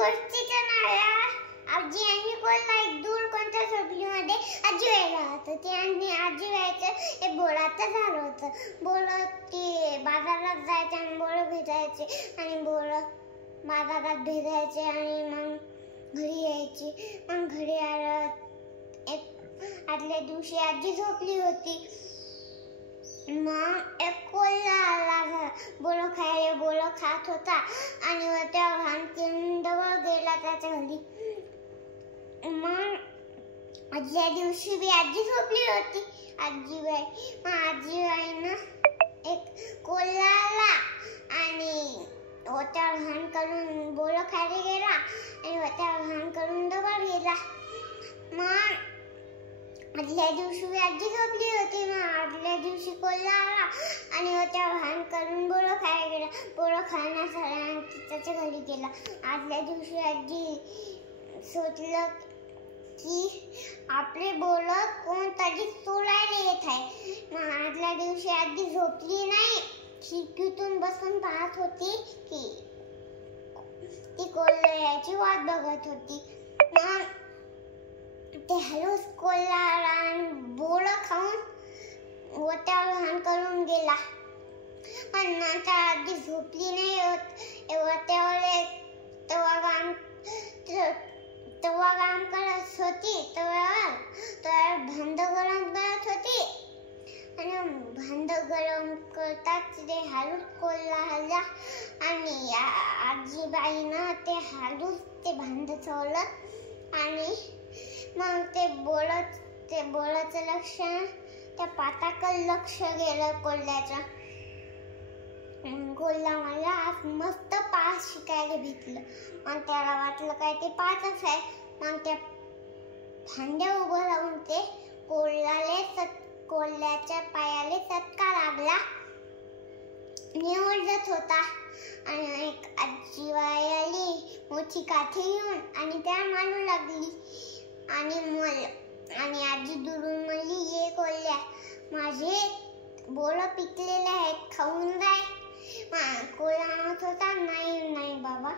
गोष्टीचं नाव आहे आजी आणि कोल्हा. एक दूर कोणत्या झोपडीमध्ये आजी बाई राहत होती आणि आजी बाईचं एक बोलाचं झाड होतं. बोलत ती बाजारात जायचे आणि बोरं भेटायचे आणि बोरं बाजारात भेटायचे आणि मग घरी यायची. मग घरी आलं एक आदल्या दिवशी आजी झोपली होती. मग एक कोल्हा आला बोरं खात होता आणि त्या लहान जवळ गेला त्याच्या घरी. मग आदल्या दिवशी बी आजी झोपली होती आजीबाई. मग आजीबाईनं एक कोल्हा आला आणि त्या लहानकडून बोरं खायला गेला आणि त्या लहानकडून जवळ गेला. मग आदल्या दिवशी आजी झोपली होती. मग आदल्या दिवशी कोल्हा आला आणि त्या लहानकडून बोरं खायला गेला. बोरं खाण्यासाठी त्याच्या घरी गेला. आदल्या दिवशी आजी सोचलं की आपले बोरं कोणतरी चोरायला येत आहे. मग आदल्या दिवशी आजी झोपली नाही, खिडकीतून बसून पाहत होती की ती कोल्हा याची वाट बघत होती. मग ते हळूच कोल्हा आला आणि बोरं खाऊन त्या लहानकडून गेला. पण आता आजी झोपली नाही होत. तेव्हा काम करत होती. तेव्हा भांड गरम करत होती आणि भांड गरम करताच ते हळूच कोल्हा आला आणि आजीबाईनं ते हळूच ते भांड चोरलं आणि मग ते बोलाचं लक्ष त्या पाटाकडे लक्ष गेलं कोल्ह्याचं. कोल्हा मला आज मस्त पाठ शिकायला भेटलं. मग त्याला वाटलं काय ते पाठच आहे. मग त्या भांड्या उभं राहून ते कोल्ह्याच्या पायाला चटका लागला निवडत होता आणि एक आजीबाई आली मोठी काठी घेऊन आणि त्या मारू लागली आणि आजी दुरून म्हणली, ये कोल्ह्या, माझे बोरं पिकलेले आहेत, खाऊन जाय. कोल्हा म्हणत होता, नाही बाबा,